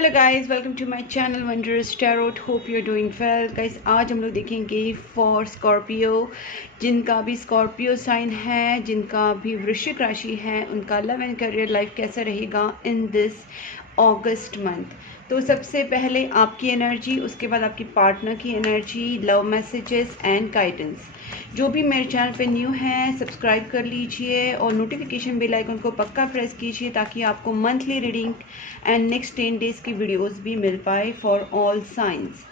Hello guys, welcome to my channel Wondrous Tarot. Hope you are doing well guys. आज हम लोग देखेंगे for Scorpio, जिनका भी स्कॉर्पियो साइन है, जिनका भी वृश्चिक राशि है, उनका लव एंड करियर लाइफ कैसा रहेगा इन दिस अगस्त मंथ। तो सबसे पहले आपकी एनर्जी, उसके बाद आपकी पार्टनर की energy, love messages and guidance. जो भी मेरे चैनल पे न्यू है सब्सक्राइब कर लीजिए और नोटिफिकेशन बेल आइकन को पक्का प्रेस कीजिए ताकि आपको monthly reading and next 10 days की वीडियोस भी मिल पाए फॉर ऑल साइंस।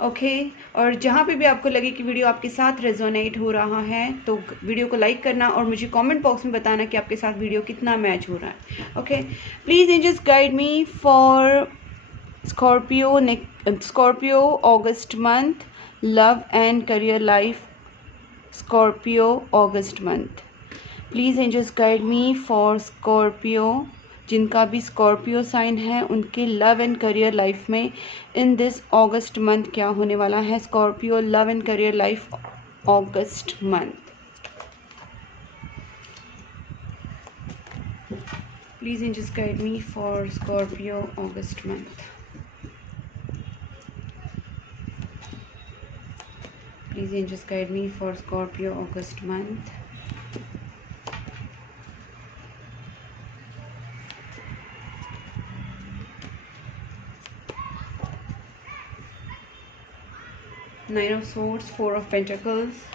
ओके, और जहाँ पे भी आपको लगे कि वीडियो आपके साथ रेजोनेट हो रहा है तो वीडियो को लाइक करना और मुझे कमेंट बॉक्स में बताना कि आपके साथ वीडियो कितना मैच हो रहा है। Okay, please angels guide me for Scorpio August month, love and career life Scorpio August month. Please angels guide me for Scorpio, जिनका भी स्कॉर्पियो साइन है, उनके लव एंड करियर लाइफ में इन दिस अगस्त मंथ क्या होने वाला है। Scorpio love and career life August month. Please angels guide me for Scorpio August month. Please angels guide me for Scorpio August month. Nine of Swords, Four of Pentacles,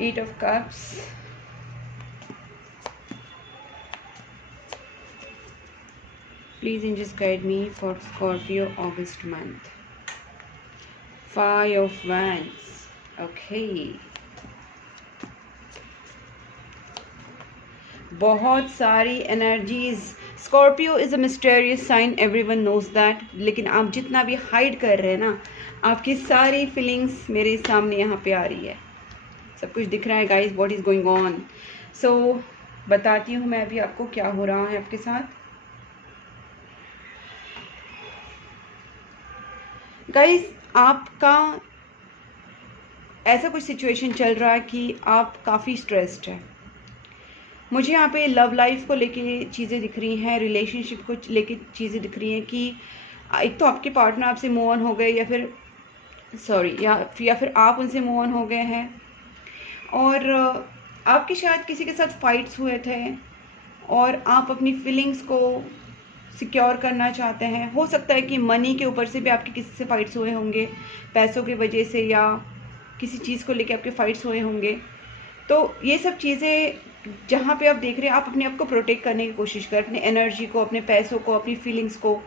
Eight of Cups, Please angels guide me for Scorpio August month. Five of Wands. Okay. बहुत सारी energies. Scorpio is a mysterious sign, everyone knows that. लेकिन आप जितना भी hide कर रहे हैं ना, आपकी सारी फीलिंग्स मेरे सामने यहाँ पे आ रही है। सब कुछ दिख रहा है guys, what is going on. So बताती हूँ मैं अभी आपको क्या हो रहा है आपके साथ। गाइस, आपका ऐसा कुछ सिचुएशन चल रहा है कि आप काफ़ी स्ट्रेस्ड है। मुझे यहाँ पे लव लाइफ को लेके चीज़ें दिख रही हैं, रिलेशनशिप को लेके चीज़ें दिख रही हैं कि एक तो आपके पार्टनर आपसे मूव ऑन हो गए या फिर आप उनसे मूव ऑन हो गए हैं, और आपके शायद किसी के साथ फाइट्स हुए थे और आप अपनी फीलिंग्स को सिक्योर करना चाहते हैं। हो सकता है कि मनी के ऊपर से भी आपके किसी से फाइट्स हुए होंगे, पैसों की वजह से, या किसी चीज़ को लेके आपके फाइट्स हुए होंगे। तो ये सब चीज़ें जहाँ पे आप देख रहे हैं, आप अपने आप को प्रोटेक्ट करने की कोशिश कर, अपनी एनर्जी को, अपने पैसों को, अपनी फीलिंग्स को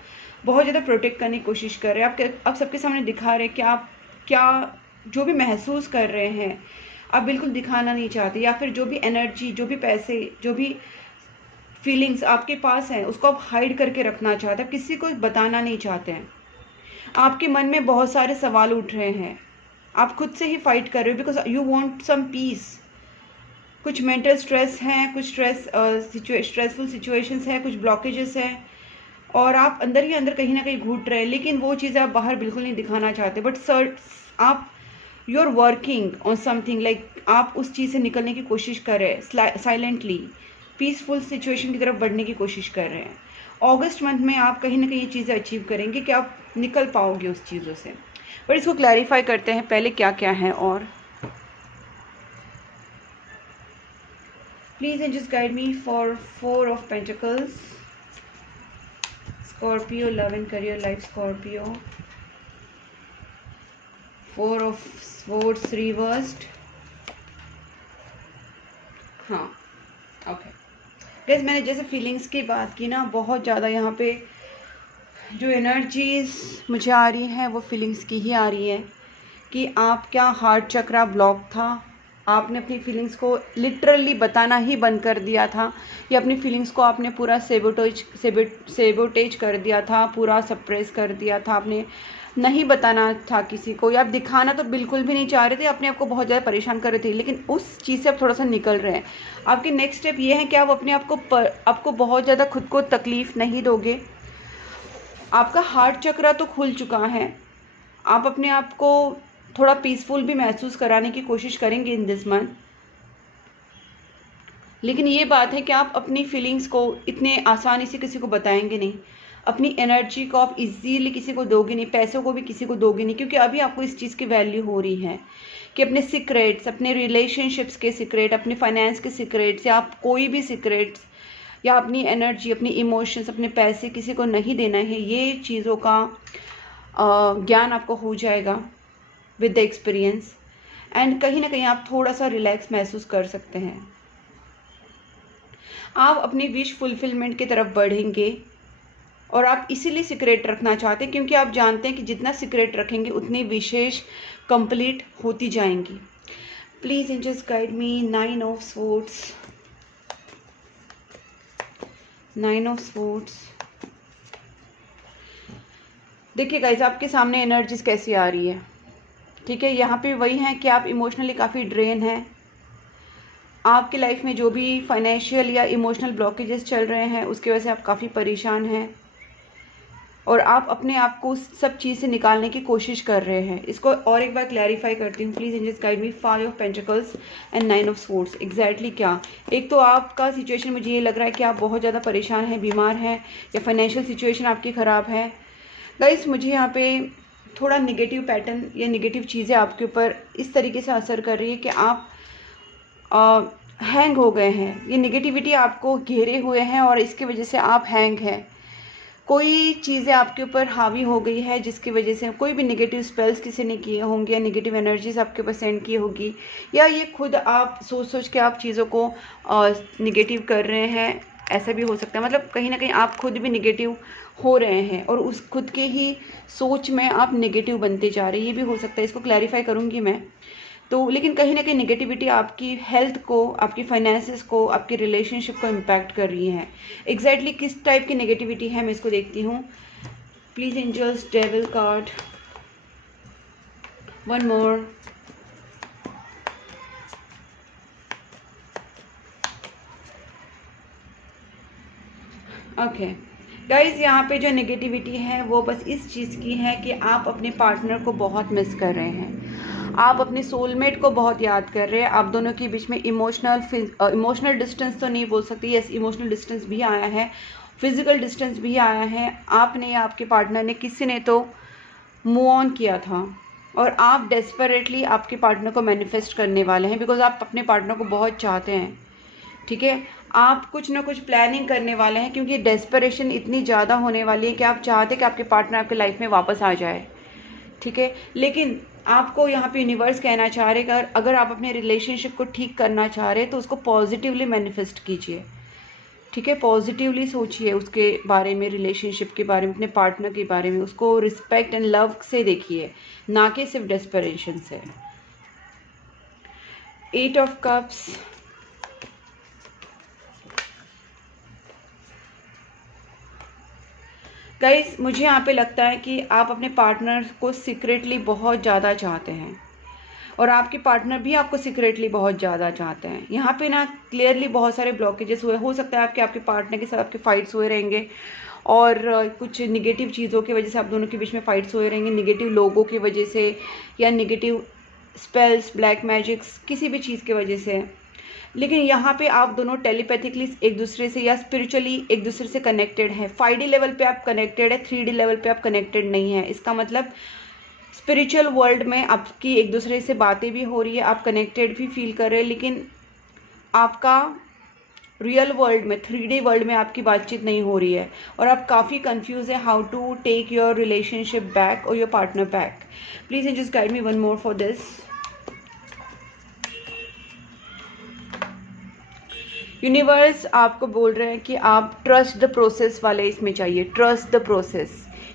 बहुत ज़्यादा प्रोटेक्ट करने की कोशिश कर रहे हैं। आप सबके सामने दिखा रहे हैं कि आप क्या जो भी महसूस कर रहे हैं आप बिल्कुल दिखाना नहीं चाहते, या फिर जो भी एनर्जी, जो भी पैसे, जो भी फीलिंग्स आपके पास हैं उसको आप हाइड करके रखना चाहते हैं, आप किसी को बताना नहीं चाहते हैं। आपके मन में बहुत सारे सवाल उठ रहे हैं, आप खुद से ही फाइट कर रहे हो because you want some peace. कुछ मेंटल स्ट्रेस हैं, कुछ स्ट्रेसफुल सिचुएशंस हैं, कुछ ब्लॉकेजेस हैं, और आप अंदर ही अंदर कहीं ना कहीं घुट रहे हैं, लेकिन वो चीज़ें आप बाहर बिल्कुल नहीं दिखाना चाहते। बट सर, आप you are working on something, like आप उस चीज़ से निकलने की कोशिश कर रहे हैं, साइलेंटली पीसफुल सिचुएशन की तरफ बढ़ने की कोशिश कर रहे हैं। अगस्त मंथ में आप कहीं ना कहीं ये चीज़ें अचीव करेंगे कि आप निकल पाओगे उस चीज़ों से। पर इसको क्लैरिफाई करते हैं पहले क्या क्या है। और please and just guide me for four of pentacles, Scorpio love and career life Scorpio, four of swords reversed. हाँ, ओके गाइस, मैंने जैसे फीलिंग्स की बात की ना, बहुत ज़्यादा यहाँ पे जो एनर्जीज मुझे आ रही हैं वो फीलिंग्स की ही आ रही है कि आपका हार्ट चक्रा ब्लॉक था, आपने अपनी फीलिंग्स को लिटरली बताना ही बंद कर दिया था, या अपनी फीलिंग्स को आपने पूरा सेबोटेज कर दिया था, पूरा सप्रेस कर दिया था, आपने नहीं बताना था किसी को, या आप दिखाना तो बिल्कुल भी नहीं चाह रहे थे, अपने आप को बहुत ज़्यादा परेशान कर रहे थे, लेकिन उस चीज़ से आप थोड़ा सा निकल रहे हैं। आपके नेक्स्ट स्टेप ये है कि आप अपने आपको बहुत ज़्यादा खुद को तकलीफ़ नहीं दोगे। आपका हार्ट चक्रा तो खुल चुका है, आप अपने आप को थोड़ा पीसफुल भी महसूस कराने की कोशिश करेंगे इन दिस मंथ। लेकिन ये बात है कि आप अपनी फीलिंग्स को इतने आसानी से किसी को बताएंगे नहीं, अपनी एनर्जी को आप इजीली किसी को दोगे नहीं, पैसों को भी किसी को दोगे नहीं, क्योंकि अभी आपको इस चीज़ की वैल्यू हो रही है कि अपने सीक्रेट्स, अपने रिलेशनशिप्स के सीक्रेट, अपने फाइनेंस के सीक्रेट्स, या आप कोई भी सीक्रेट्स, या अपनी एनर्जी, अपनी इमोशंस, अपने पैसे किसी को नहीं देना है। ये चीज़ों का ज्ञान आपको हो जाएगा विद द एक्सपीरियंस, एंड कहीं ना कहीं आप थोड़ा सा रिलैक्स महसूस कर सकते हैं। आप अपनी विश फुलफिलमेंट की तरफ बढ़ेंगे, और आप इसीलिए सीक्रेट रखना चाहते हैं क्योंकि आप जानते हैं कि जितना सीक्रेट रखेंगे उतनी विशेष कंप्लीट होती जाएंगी। Please angels guide me. 9 of swords, 9 of swords. देखिए गाइस, आपके सामने एनर्जीज कैसी आ रही है, ठीक है। यहाँ पे वही है कि आप इमोशनली काफ़ी ड्रेन हैं। आपकी लाइफ में जो भी फाइनेंशियल या इमोशनल ब्लॉकेजेस चल रहे हैं उसकी वजह से आप काफ़ी परेशान हैं, और आप अपने आप को सब चीज़ से निकालने की कोशिश कर रहे हैं। इसको और एक बार क्लैरिफाई करती हूँ। Please angels guide me. 5 of pentacles and 9 of swords. Exactly क्या, एक तो आपका सिचुएशन मुझे ये लग रहा है कि आप बहुत ज़्यादा परेशान हैं, बीमार हैं, या फाइनेंशियल सिचुएशन आपकी ख़राब है। गाइस, मुझे यहाँ पे थोड़ा निगेटिव पैटर्न या निगेटिव चीज़ें आपके ऊपर इस तरीके से असर कर रही है कि आप हैंग हो गए हैं। ये निगेटिविटी आपको घेरे हुए हैं और इसकी वजह से आप हैंग हैं। कोई चीज़ें आपके ऊपर हावी हो गई है जिसकी वजह से कोई भी नेगेटिव स्पेल्स किसी ने किए होंगे, या नेगेटिव एनर्जीज आपके ऊपर सेंड की होगी, या ये खुद आप सोच सोच के आप चीज़ों को निगेटिव कर रहे हैं, ऐसा भी हो सकता है। मतलब कहीं ना कहीं आप खुद भी निगेटिव हो रहे हैं और उस खुद के ही सोच में आप नेगेटिव बनते जा रहे हैं, ये भी हो सकता है। इसको क्लैरिफाई करूँगी मैं तो, लेकिन कहीं ना कहीं नेगेटिविटी आपकी हेल्थ को, आपकी फाइनेंसेस को, आपकी रिलेशनशिप को इम्पैक्ट कर रही है। एग्जैक्टली किस टाइप की नेगेटिविटी है मैं इसको देखती हूँ। Please angels, devil card, one more. Okay guys, यहाँ पे जो नेगेटिविटी है वो बस इस चीज़ की है कि आप अपने पार्टनर को बहुत मिस कर रहे हैं, आप अपने सोलमेट को बहुत याद कर रहे हैं। आप दोनों के बीच में इमोशनल डिस्टेंस तो नहीं बोल सकती, यस इमोशनल डिस्टेंस भी आया है, फिजिकल डिस्टेंस भी आया है। आपने या आपके पार्टनर ने, किसी ने तो मूव ऑन किया था, और आप डेस्परेटली आपके पार्टनर को मैनिफेस्ट करने वाले हैं, बिकॉज आप अपने पार्टनर को बहुत चाहते हैं, ठीक है। आप कुछ ना कुछ प्लानिंग करने वाले हैं, क्योंकि डेस्परेशन इतनी ज़्यादा होने वाली है कि आप चाहते कि आपके पार्टनर आपके लाइफ में वापस आ जाए, ठीक है। लेकिन आपको यहाँ पे यूनिवर्स कहना चाह रहे कि अगर आप अपने रिलेशनशिप को ठीक करना चाह रहे हैं तो उसको पॉजिटिवली मैनिफेस्ट कीजिए, ठीक है। पॉजिटिवली सोचिए उसके बारे में, रिलेशनशिप के बारे में, अपने पार्टनर के बारे में। उसको रिस्पेक्ट एंड लव से देखिए, ना कि सिर्फ डेस्परेशन से। 8 ऑफ कप्स, गाइस मुझे यहाँ पे लगता है कि आप अपने पार्टनर को सीक्रेटली बहुत ज़्यादा चाहते हैं, और आपके पार्टनर भी आपको सीक्रेटली बहुत ज़्यादा चाहते हैं। यहाँ पे ना क्लियरली बहुत सारे ब्लॉकेजेस हुए, हो सकता है आपके पार्टनर के साथ आपके फाइट्स हुए रहेंगे, और कुछ निगेटिव चीज़ों की वजह से आप दोनों के बीच में फाइट्स हुए रहेंगे, निगेटिव लोगों की वजह से, या निगेटिव स्पेल्स, ब्लैक मैजिक्स, किसी भी चीज़ की वजह से। लेकिन यहाँ पे आप दोनों टेलीपैथिकली एक दूसरे से या स्पिरिचुअली एक दूसरे से कनेक्टेड है। 5D लेवल पे आप कनेक्टेड है, 3D लेवल पे आप कनेक्टेड नहीं है। इसका मतलब स्पिरिचुअल वर्ल्ड में आपकी एक दूसरे से बातें भी हो रही है, आप कनेक्टेड भी फील कर रहे हैं, लेकिन आपका रियल वर्ल्ड में, 3D वर्ल्ड में आपकी बातचीत नहीं हो रही है, और आप काफ़ी कंफ्यूज है how to take your relationship back और your partner back. Please just guide me one more for this. Universe आपको बोल रहे हैं कि आप ट्रस्ट द प्रोसेस वाले इसमें चाहिए, ट्रस्ट द प्रोसेस।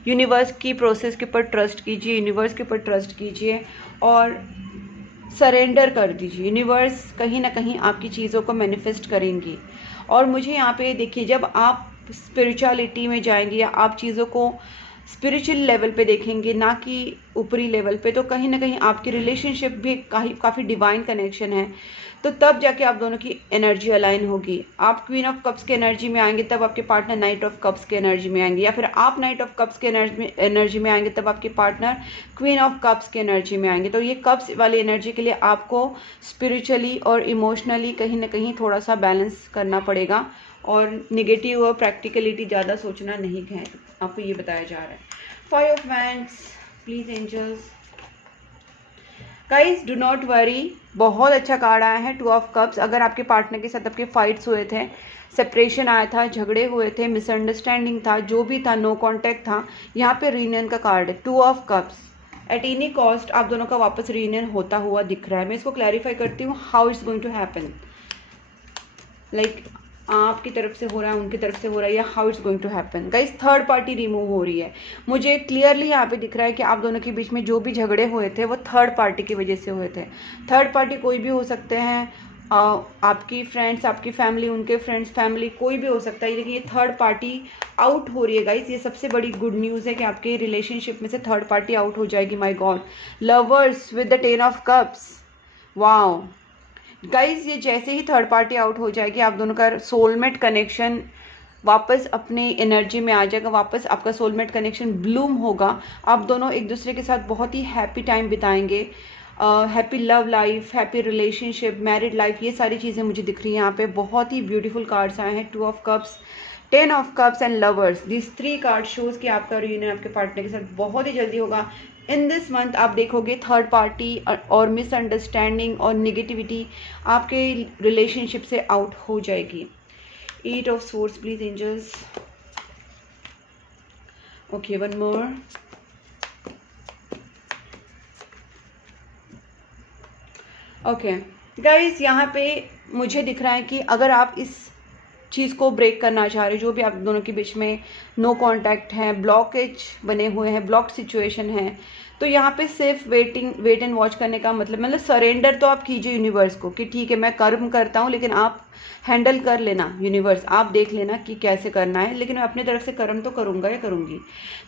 यूनिवर्स की प्रोसेस के ऊपर ट्रस्ट कीजिए, यूनिवर्स के ऊपर ट्रस्ट कीजिए और सरेंडर कर दीजिए। यूनिवर्स कहीं ना कहीं आपकी चीज़ों को मैनिफेस्ट करेंगी। और मुझे यहाँ पे देखिए, जब आप स्पिरिचुअलिटी में जाएंगे या आप चीज़ों को स्पिरिचुअल लेवल पे देखेंगे, ना कि ऊपरी लेवल पे, तो कहीं ना कहीं आपकी रिलेशनशिप भी काफ़ी डिवाइन कनेक्शन है। तो तब जाके आप दोनों की एनर्जी अलाइन होगी। आप क्वीन ऑफ कप्स के एनर्जी में आएंगे तब आपके पार्टनर नाइट ऑफ कप्स के एनर्जी में आएंगे, या फिर आप नाइट ऑफ कप्स के एनर्जी में आएंगे तब आपके पार्टनर क्वीन ऑफ कप्स के एनर्जी में आएंगे। तो ये कप्स वाली एनर्जी के लिए आपको स्पिरिचुअली और इमोशनली कहीं ना कहीं थोड़ा सा बैलेंस करना पड़ेगा, और निगेटिव और प्रैक्टिकलिटी ज़्यादा सोचना नहीं है, आपको ये बताया जा रहा है। 5 of wands, please angels. Guys do not worry, बहुत अच्छा कार्ड आया है 2 ऑफ कप्स। अगर आपके पार्टनर के साथ आपके फाइट्स हुए थे, सेपरेशन आया था, झगड़े हुए थे, मिसअंडरस्टैंडिंग था, जो भी था, नो कॉन्टैक्ट था, यहाँ पे रीयूनियन का कार्ड है 2 of cups. At any cost आप दोनों का वापस रीयूनियन होता हुआ दिख रहा है। मैं इसको क्लैरिफाई करती हूँ how it's going to happen, like आपकी तरफ से हो रहा है, उनकी तरफ से हो रहा है, या how it's going to happen. Guys third party remove हो रही है। मुझे क्लियरली यहाँ पे दिख रहा है कि आप दोनों के बीच में जो भी झगड़े हुए थे वो थर्ड पार्टी की वजह से हुए थे। थर्ड पार्टी कोई भी हो सकते हैं, आपकी फ्रेंड्स, आपकी फैमिली, उनके फ्रेंड्स, फैमिली, कोई भी हो सकता है, लेकिन ये थर्ड पार्टी आउट हो रही है गाइस। ये सबसे बड़ी गुड न्यूज़ है कि आपके रिलेशनशिप में से थर्ड पार्टी आउट हो जाएगी। My God, lovers with the 10 of cups, wow guys, ये जैसे ही थर्ड पार्टी आउट हो जाएगी आप दोनों का सोलमेट कनेक्शन वापस अपने एनर्जी में आ जाएगा, वापस आपका सोलमेट कनेक्शन ब्लूम होगा। आप दोनों एक दूसरे के साथ बहुत ही हैप्पी टाइम बिताएंगे, happy love life, happy relationship, married life, ये सारी चीज़ें मुझे दिख रही हैं यहाँ पे। बहुत ही ब्यूटीफुल कार्ड्स आए हैं, 2 of cups, 10 of cups and lovers. This 3 card shows कि आपका रियूनियन आपके पार्टनर के साथ बहुत ही जल्दी होगा। इन दिस मंथ आप देखोगे थर्ड पार्टी और मिसअंडरस्टैंडिंग और निगेटिविटी आपके रिलेशनशिप से आउट हो जाएगी। 8 of swords, please angels. Okay, one more. Okay guys, यहाँ पे मुझे दिख रहा है कि अगर आप इस चीज़ को ब्रेक करना चाह रहे, जो भी आप दोनों के बीच में नो कांटेक्ट है, ब्लॉकेज बने हुए हैं, ब्लॉक सिचुएशन है, तो यहाँ पे सिर्फ वेट एंड वॉच करने का मतलब सरेंडर तो आप कीजिए यूनिवर्स को कि ठीक है मैं कर्म करता हूँ, लेकिन आप हैंडल कर लेना, यूनिवर्स आप देख लेना कि कैसे करना है, लेकिन मैं अपनी तरफ से कर्म तो करूँगा या करूँगी।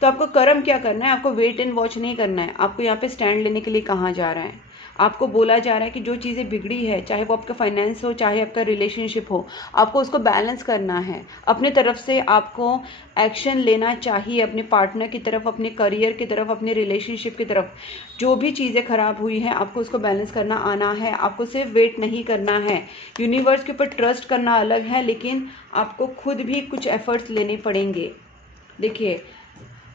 तो आपको कर्म क्या करना है, आपको वेट एंड वॉच नहीं करना है, आपको यहाँ पे स्टैंड लेने के लिए कहा जा रहा है। आपको बोला जा रहा है कि जो चीज़ें बिगड़ी है, चाहे वो आपका फाइनेंस हो, चाहे आपका रिलेशनशिप हो, आपको उसको बैलेंस करना है। अपने तरफ से आपको एक्शन लेना चाहिए, अपने पार्टनर की तरफ, अपने करियर की तरफ, अपने रिलेशनशिप की तरफ। जो भी चीज़ें खराब हुई हैं आपको उसको बैलेंस करना आना है। आपको सिर्फ वेट नहीं करना है, यूनिवर्स के ऊपर ट्रस्ट करना अलग है, लेकिन आपको खुद भी कुछ एफर्ट्स लेने पड़ेंगे। देखिए,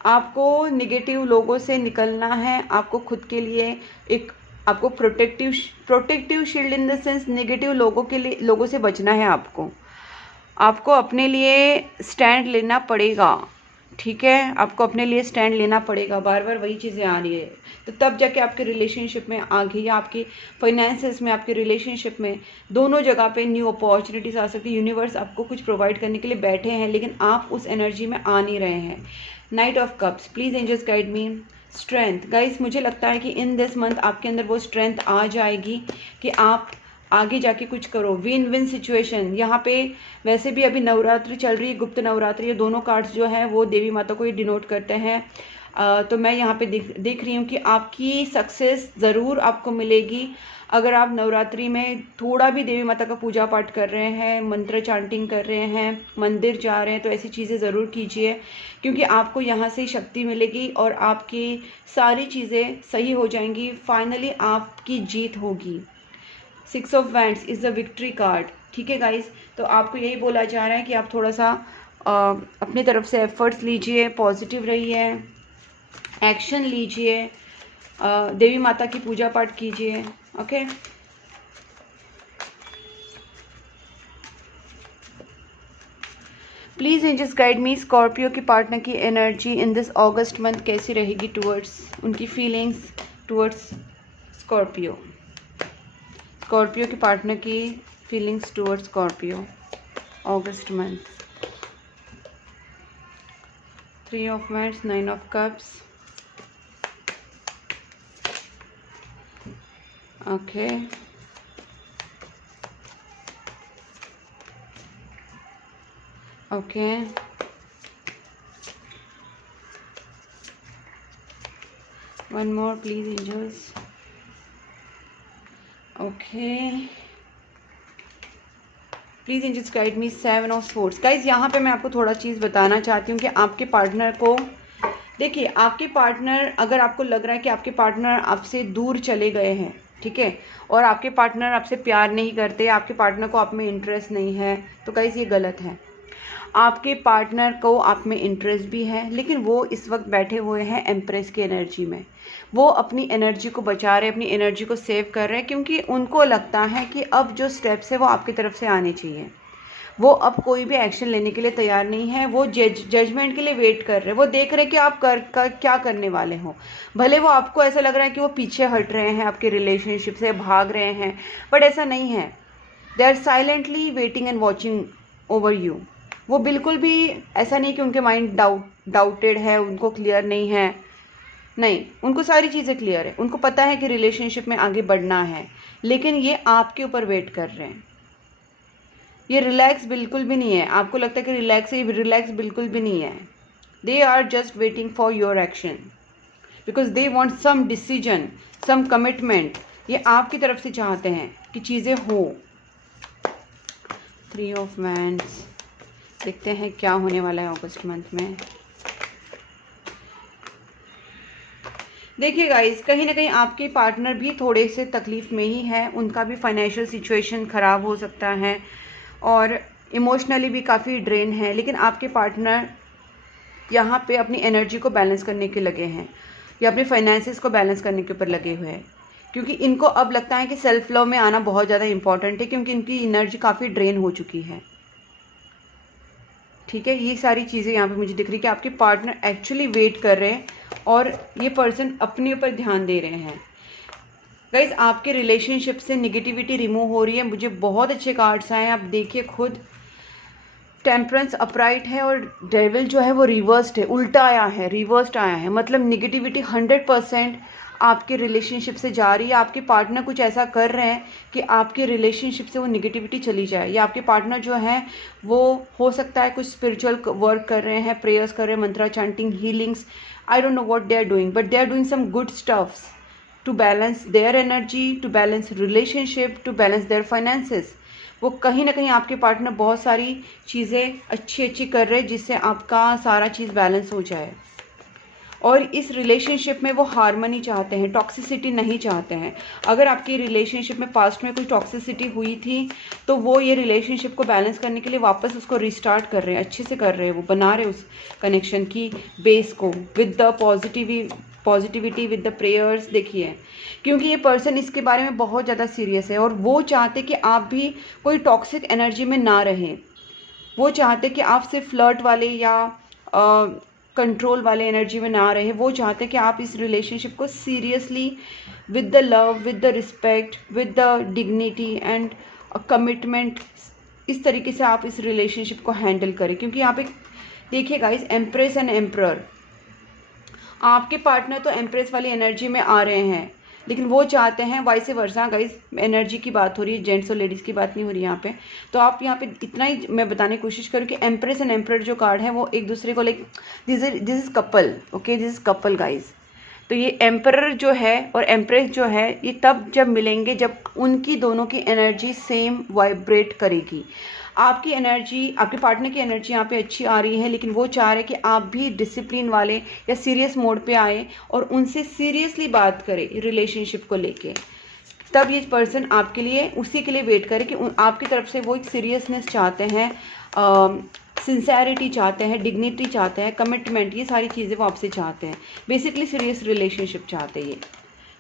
आपको निगेटिव लोगों से निकलना है, आपको खुद के लिए एक आपको protective shield in the sense negative लोगों से बचना है। आपको अपने लिए स्टैंड लेना पड़ेगा, ठीक है, आपको अपने लिए स्टैंड लेना पड़ेगा। बार बार वही चीज़ें आ रही है, तो तब जाके आपके रिलेशनशिप में आगे, या आपकी फाइनेंसेस में, आपके रिलेशनशिप में, दोनों जगह पे न्यू अपॉर्चुनिटीज आ सकती है। यूनिवर्स आपको कुछ प्रोवाइड करने के लिए बैठे हैं, लेकिन आप उस एनर्जी में आ नहीं रहे हैं। Knight of cups, please angels guide me. Strength, guys मुझे लगता है कि इन दिस मंथ आपके अंदर वो स्ट्रेंथ आ जाएगी कि आप आगे जाके कुछ करो। विन विन सिचुएशन, यहाँ पे वैसे भी अभी नवरात्रि चल रही है, गुप्त नवरात्रि, ये दोनों कार्ड्स जो हैं वो देवी माता को ही डिनोट करते हैं। तो मैं यहाँ पे देख रही हूँ कि आपकी सक्सेस ज़रूर आपको मिलेगी। अगर आप नवरात्रि में थोड़ा भी देवी माता का पूजा पाठ कर रहे हैं, मंत्र चांटिंग कर रहे हैं, मंदिर जा रहे हैं, तो ऐसी चीज़ें ज़रूर कीजिए, क्योंकि आपको यहाँ से शक्ति मिलेगी और आपकी सारी चीज़ें सही हो जाएंगी। फाइनली आपकी जीत होगी। 6 of wands is the victory card, ठीक है गाइस। तो आपको यही बोला जा रहा है कि आप थोड़ा सा अपनी तरफ से एफर्ट्स लीजिए, पॉजिटिव रहिए, एक्शन लीजिए, देवी माता की पूजा पाठ कीजिए। Okay, please angels guide me, Scorpio की पार्टनर की energy in this August month कैसी रहेगी टूवर्ड्स, उनकी फीलिंग्स टूवर्ड्स स्कॉर्पियो। स्कॉर्पियो के पार्टनर की feelings towards Scorpio August month. 3 of wands, 9 of cups. Okay, okay, one more please angels. Okay, please angels guide me 7 of swords. Guys यहाँ पे मैं आपको थोड़ा चीज़ बताना चाहती हूँ कि आपके पार्टनर को, देखिए आपके पार्टनर, अगर आपको लग रहा है कि आपके पार्टनर आपसे दूर चले गए हैं, ठीक है, और आपके पार्टनर आपसे प्यार नहीं करते, आपके पार्टनर को आप में इंटरेस्ट नहीं है, तो गाइस ये गलत है। आपके पार्टनर को आप में इंटरेस्ट भी है, लेकिन वो इस वक्त बैठे हुए हैं एम्प्रेस की एनर्जी में। वो अपनी एनर्जी को बचा रहे, अपनी एनर्जी को सेव कर रहे हैं, क्योंकि उनको लगता है कि अब जो स्टेप्स है वो आपकी तरफ से आने चाहिए। वो अब कोई भी एक्शन लेने के लिए तैयार नहीं है, वो जजमेंट के लिए वेट कर रहे हैं। वो देख रहे हैं कि आप क्या करने वाले हो। भले वो आपको ऐसा लग रहा है कि वो पीछे हट रहे हैं, आपके रिलेशनशिप से भाग रहे हैं, बट ऐसा नहीं है। They are silently waiting and watching over you. वो बिल्कुल भी ऐसा नहीं कि उनके माइंड डाउटेड है, उनको क्लियर नहीं है, नहीं, उनको सारी चीज़ें क्लियर है। उनको पता है कि रिलेशनशिप में आगे बढ़ना है, लेकिन ये आपके ऊपर वेट कर रहे हैं। ये रिलैक्स बिल्कुल भी नहीं है। आपको लगता है कि रिलैक्स है, ये रिलैक्स बिल्कुल भी नहीं है। They are just waiting for your action because they want some decision, some commitment. ये आपकी तरफ से चाहते हैं कि चीज़ें हो। 3 ऑफ वैंड्स, देखते हैं क्या होने वाला है अगस्त मंथ में। देखिए गाइस, कहीं ना कहीं आपके पार्टनर भी थोड़े से तकलीफ़ में ही है। उनका भी फाइनेंशियल सिचुएशन ख़राब हो सकता है और इमोशनली भी काफ़ी ड्रेन है, लेकिन आपके पार्टनर यहाँ पे अपनी एनर्जी को बैलेंस करने के लगे हैं या अपने फाइनेंसेस को बैलेंस करने के ऊपर लगे हुए हैं, क्योंकि इनको अब लगता है कि सेल्फ लव में आना बहुत ज़्यादा इंपॉर्टेंट है, क्योंकि इनकी एनर्जी काफ़ी ड्रेन हो चुकी है। ठीक है, ये सारी चीज़ें यहाँ पे मुझे दिख रही है कि आपके पार्टनर एक्चुअली वेट कर रहे हैं और ये पर्सन अपने ऊपर ध्यान दे रहे हैं। गाइज, आपके रिलेशनशिप से नेगेटिविटी रिमूव हो रही है। मुझे बहुत अच्छे कार्ड्स आए हैं, आप देखिए खुद। टेम्परेंस अपराइट है और डेविल जो है वो रिवर्स्ड है, उल्टा आया है, रिवर्स्ड आया है। मतलब नेगेटिविटी 100% आपके रिलेशनशिप से जा रही है। आपके पार्टनर कुछ ऐसा कर रहे हैं कि आपके रिलेशनशिप से वो नेगेटिविटी चली जाए, या आपके पार्टनर जो है वो हो सकता है कुछ स्पिरिचुअल वर्क कर रहे हैं, प्रेयर्स कर रहे हैं, mantra chanting, healings, I don't know what they are doing, but they are doing some good stuffs to balance their energy, to balance relationship, to balance their finances. वो कहीं ना कहीं आपके पार्टनर बहुत सारी चीज़ें अच्छी कर रहे हैं जिससे आपका सारा चीज़ बैलेंस हो जाए। और इस रिलेशनशिप में वो हार्मनी चाहते हैं, टॉक्सिसिटी नहीं चाहते हैं। अगर आपकी रिलेशनशिप में पास्ट में कोई टॉक्सिसिटी हुई थी तो वो ये रिलेशनशिप को बैलेंस करने के लिए वापस उसको रिस्टार्ट कर रहे हैं, अच्छे से कर रहे हैं, वो बना रहे उस कनेक्शन की बेस को with the positivity, with the prayers. देखिए, क्योंकि ये पर्सन इसके बारे में बहुत ज़्यादा सीरियस है और वो चाहते कि आप भी कोई टॉक्सिक एनर्जी में ना रहें। वो चाहते कि आप सिर्फ फ्लर्ट वाले या कंट्रोल वाले एनर्जी में ना रहे। वो चाहते कि आप इस रिलेशनशिप को seriously with the love, with the respect, with the dignity and commitment, इस तरीके से आप इस रिलेशनशिप को हैंडल करें। क्योंकि यहाँ पे देखिए गाइस, एम्प्रेस एंड एम्परर, आपके पार्टनर तो एम्प्रेस वाली एनर्जी में आ रहे हैं, लेकिन वो चाहते हैं वाइस वर्सा। गाइस, एनर्जी की बात हो रही है, जेंट्स और लेडीज़ की बात नहीं हो रही यहाँ पे। तो आप यहाँ पे इतना ही मैं बताने की कोशिश करूँ कि एम्प्रेस एंड एम्परर जो कार्ड है वो एक दूसरे को like this is couple, okay, this is couple guys. तो ये एम्परर जो है और एम्प्रेस जो है ये तब जब मिलेंगे जब उनकी दोनों की एनर्जी सेम वाइब्रेट करेगी। आपकी एनर्जी, आपके पार्टनर की एनर्जी यहाँ पे अच्छी आ रही है, लेकिन वो चाह रहे हैं कि आप भी डिसिप्लिन वाले या सीरियस मोड पे आए और उनसे सीरियसली बात करें रिलेशनशिप को लेके। तब ये पर्सन आपके लिए उसी के लिए वेट करे कि आपकी तरफ से वो एक सीरियसनेस चाहते हैं, सिंसेरिटी चाहते हैं, डिग्निटी चाहते हैं, कमिटमेंट, ये सारी चीज़ें वो आपसे चाहते हैं। बेसिकली सीरियस रिलेशनशिप चाहते हैं ये,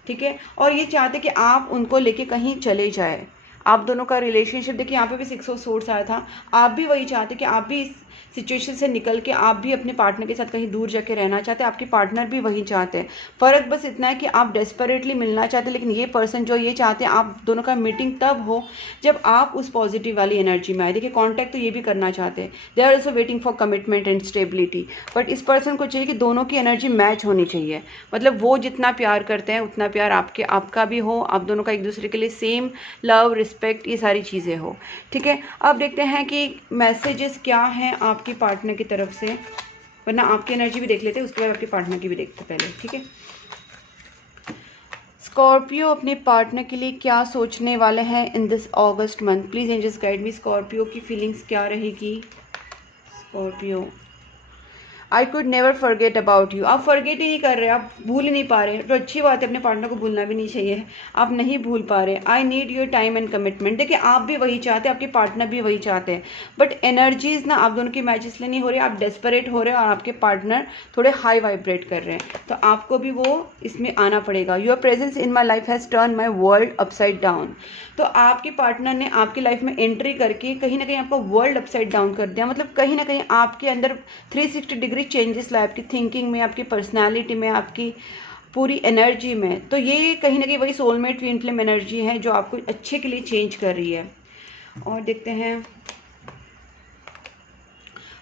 ठीक है। और ये चाहते कि आप उनको लेके कहीं चले जाए। आप दोनों का रिलेशनशिप, देखिए यहाँ पे भी 6 ऑफ सोर्ड्स आया था। आप भी वही चाहते कि आप भी इस सिचुएशन से निकल के आप भी अपने पार्टनर के साथ कहीं दूर जाके रहना चाहते हैं। आपके पार्टनर भी वही चाहते हैं। फ़र्क बस इतना है कि आप डेस्परेटली मिलना चाहते हैं, लेकिन ये पर्सन जो ये चाहते हैं आप दोनों का मीटिंग तब हो जब आप उस पॉजिटिव वाली एनर्जी में आए। देखिए, कॉन्टैक्ट तो ये भी करना चाहते हैं, they are also waiting for commitment and stability. But इस पर्सन को चाहिए कि दोनों की एनर्जी मैच होनी चाहिए। मतलब वो जितना प्यार करते हैं उतना प्यार आपका भी हो, आप दोनों का एक दूसरे के लिए सेम लव, रिस्पेक्ट, ये सारी चीज़ें हो, ठीक है। अब देखते हैं कि मैसेजेस क्या हैं आपके पार्टनर की तरफ से, वरना आपकी एनर्जी भी देख लेते हैं, उसके बाद आपके पार्टनर की भी देखते हैं पहले, ठीक है। स्कॉर्पियो अपने पार्टनर के लिए क्या सोचने वाले हैं in this August month? Please angels guide me, Scorpio की फीलिंग्स क्या रहेगी? Scorpio, I could never forget about you. आप फॉरगेट ही नहीं कर रहे, आप भूल ही नहीं पा रहे, तो अच्छी बात है, अपने पार्टनर को भूलना भी नहीं चाहिए, आप नहीं भूल पा रहे। I need your time and commitment. देखिए आप भी वही चाहते हैं, आपके पार्टनर भी वही चाहते हैं, बट एनर्जीज ना आप दोनों की मैच इसलिए नहीं हो रही, आप डेस्परेट हो रहे हैं और आपके पार्टनर थोड़े हाई वाइब्रेट कर रहे हैं, तो आपको भी वो इसमें आना पड़ेगा। Your presence in my life has turn my world upside down. तो आपके पार्टनर ने आपकी लाइफ में एंट्री करके कहीं ना कहीं आपका वर्ल्ड अपसाइड डाउन कर दिया, मतलब कहीं ना कहीं आपके अंदर 360 डिग्री चेंजेस लाए, आपकी थिंकिंग में, आपकी पर्सनालिटी में, आपकी पूरी एनर्जी में। तो ये कहीं ना कहीं वही सोलमेट ट्विन फ्लेम एनर्जी है जो आपको अच्छे के लिए चेंज कर रही है। और देखते हैं,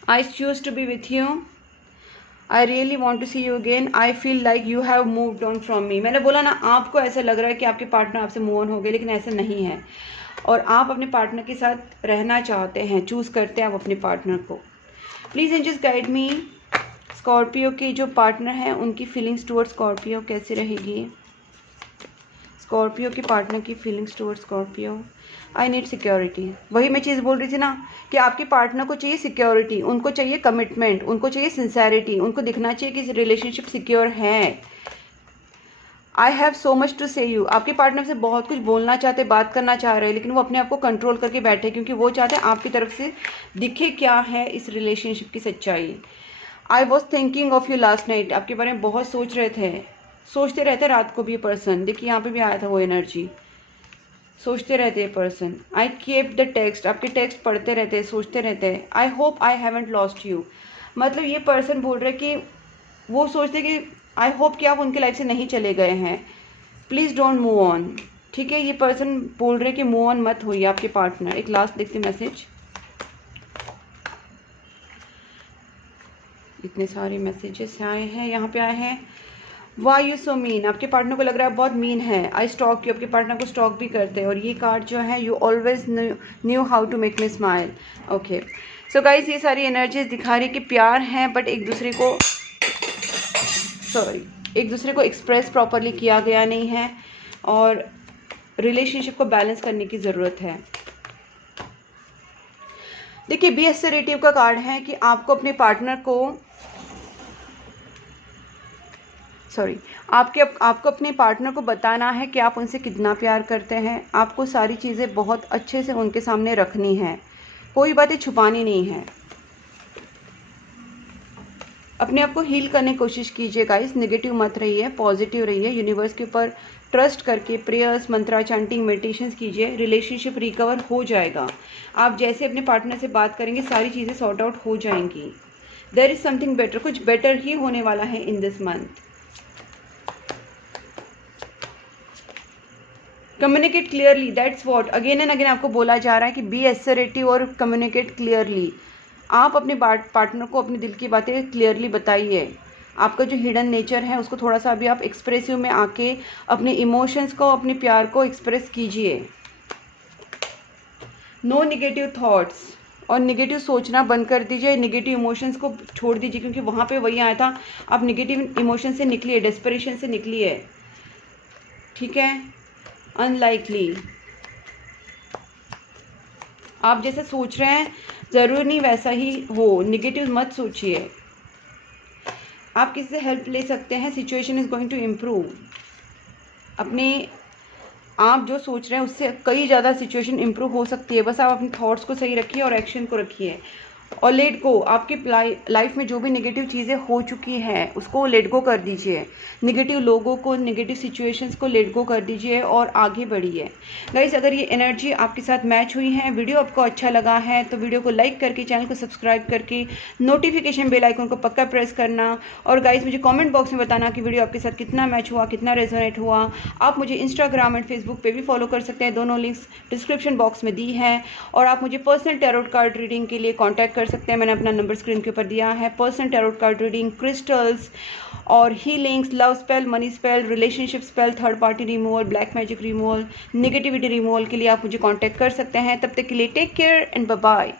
I choose to be with you, I really want to see you again, I feel like you have moved on from me. मैंने बोला ना, आपको ऐसा लग रहा है कि आपके पार्टनर आपसे मूव ऑन हो गए, लेकिन ऐसा नहीं है, और आप अपने पार्टनर के साथ रहना चाहते हैं, चूज़ करते हैं आप अपने पार्टनर को। Please angels guide me, Scorpio के जो पार्टनर हैं उनकी फीलिंग्स टूवर्ड स्कॉर्पियो कैसी रहेगी? स्कॉर्पियो के पार्टनर की feelings toward Scorpio. I need security. वही मैं चीज़ बोल रही थी ना कि आपके पार्टनर को चाहिए सिक्योरिटी, उनको चाहिए कमिटमेंट, उनको चाहिए सिंसेरिटी, उनको दिखना चाहिए कि रिलेशनशिप सिक्योर है। I have so much to say you. आपके पार्टनर से बहुत कुछ बोलना चाहते, बात करना चाह रहे हैं, लेकिन वो अपने आप को कंट्रोल करके बैठे, क्योंकि वो चाहते हैं आपकी तरफ से दिखे क्या है इस रिलेशनशिप की सच्चाई। I was thinking of you last night. आपके बारे में बहुत सोच रहे थे, सोचते रहते रात को भी पर्सन। देखिए यहाँ पे भी आया था वो एनर्जी, सोचते रहते हैं person. I keep the text. आपके टेक्स्ट पढ़ते रहते हैं, सोचते रहते हैं। I hope I haven't lost you. मतलब ये पर्सन बोल रहे कि वो सोचते कि आई होप कि आप उनके लाइफ से नहीं चले गए हैं, प्लीज़ डोंट मूव ऑन। ठीक है, ये पर्सन बोल रहे कि मूव ऑन मत होइए आपके पार्टनर। एक लास्ट देखते मैसेज, इतने सारे मैसेजेस आए हैं, यहाँ पे आए हैं। Why you so mean. आपके पार्टनर को लग रहा है बहुत मीन है। I stalk you. आपके पार्टनर को स्टॉक भी करते हैं। और ये कार्ड जो है, you always knew how to make me smile. Okay so guys, ये सारी एनर्जीज दिखा रही कि प्यार हैं, बट एक दूसरे को एक्सप्रेस प्रॉपरली किया गया नहीं है, और रिलेशनशिप को बैलेंस करने की ज़रूरत है। देखिए, बी असर्टिव का कार्ड है कि आपको अपने पार्टनर को आपको अपने पार्टनर को बताना है कि आप उनसे कितना प्यार करते हैं। आपको सारी चीज़ें बहुत अच्छे से उनके सामने रखनी है, कोई बातें छुपानी नहीं है। अपने आप को हील करने की कोशिश कीजिए गाइस, नेगेटिव मत रहिए, पॉजिटिव रहिए। यूनिवर्स के ऊपर ट्रस्ट करके प्रेयर्स, मंत्रा चैंटिंग, मेडिटेशंस कीजिए। रिलेशनशिप रिकवर हो जाएगा। आप जैसे अपने पार्टनर से बात करेंगे, सारी चीज़ें सॉर्ट आउट हो जाएंगी। देयर इज़ समथिंग बेटर, कुछ बेटर ही होने वाला है in this month. Communicate clearly, that's what again and again आपको बोला जा रहा है कि बी असर्टिव और कम्युनिकेट क्लियरली। आप अपने पार्टनर को अपने दिल की बातें क्लियरली बताइए। आपका जो हिडन नेचर है उसको थोड़ा सा अभी आप एक्सप्रेसिव में आके अपने इमोशंस को, अपने प्यार को एक्सप्रेस कीजिए। नो नेगेटिव थॉट्स, और नेगेटिव सोचना बंद कर दीजिए, नेगेटिव इमोशंस को छोड़ दीजिए, क्योंकि वहाँ पे वही आया था, आप नेगेटिव इमोशन से निकलिए, डेस्परेशन से निकलिए। ठीक है, अनलाइकली आप जैसे सोच रहे हैं ज़रूर नहीं वैसा ही हो, नेगेटिव मत सोचिए। आप किसी से हेल्प ले सकते हैं, situation is going to improve. अपने आप जो सोच रहे हैं उससे कई ज़्यादा सिचुएशन इम्प्रूव हो सकती है। बस आप अपने थॉट्स को सही रखिए और एक्शन को रखिए, और लेट गो। आपकी लाइफ में जो भी नेगेटिव चीज़ें हो चुकी हैं उसको लेट गो कर दीजिए। नेगेटिव लोगों को, नेगेटिव सिचुएशंस को लेट गो कर दीजिए और आगे बढ़िए। गाइस, अगर ये एनर्जी आपके साथ मैच हुई है, वीडियो आपको अच्छा लगा है, तो वीडियो को लाइक करके, चैनल को सब्सक्राइब करके, नोटिफिकेशन बेल आइकन को पक्का प्रेस करना। और गाइस, मुझे कॉमेंट बॉक्स में बताना कि वीडियो आपके साथ कितना मैच हुआ, कितना रेजोनेट हुआ। आप मुझे इंस्टाग्राम एंड फेसबुक पे भी फॉलो कर सकते हैं, दोनों लिंक्स डिस्क्रिप्शन बॉक्स में दी है। और आप मुझे पर्सनल टैरोट कार्ड रीडिंग के लिए कॉन्टैक्ट कर सकते हैं, मैंने अपना नंबर स्क्रीन के ऊपर दिया है। Personal tarot card reading, crystals और healings, love spell, money spell, relationship spell, third party removal, black magic removal, negativity removal के लिए आप मुझे कांटेक्ट कर सकते हैं। तब तक के लिए take care and bye bye.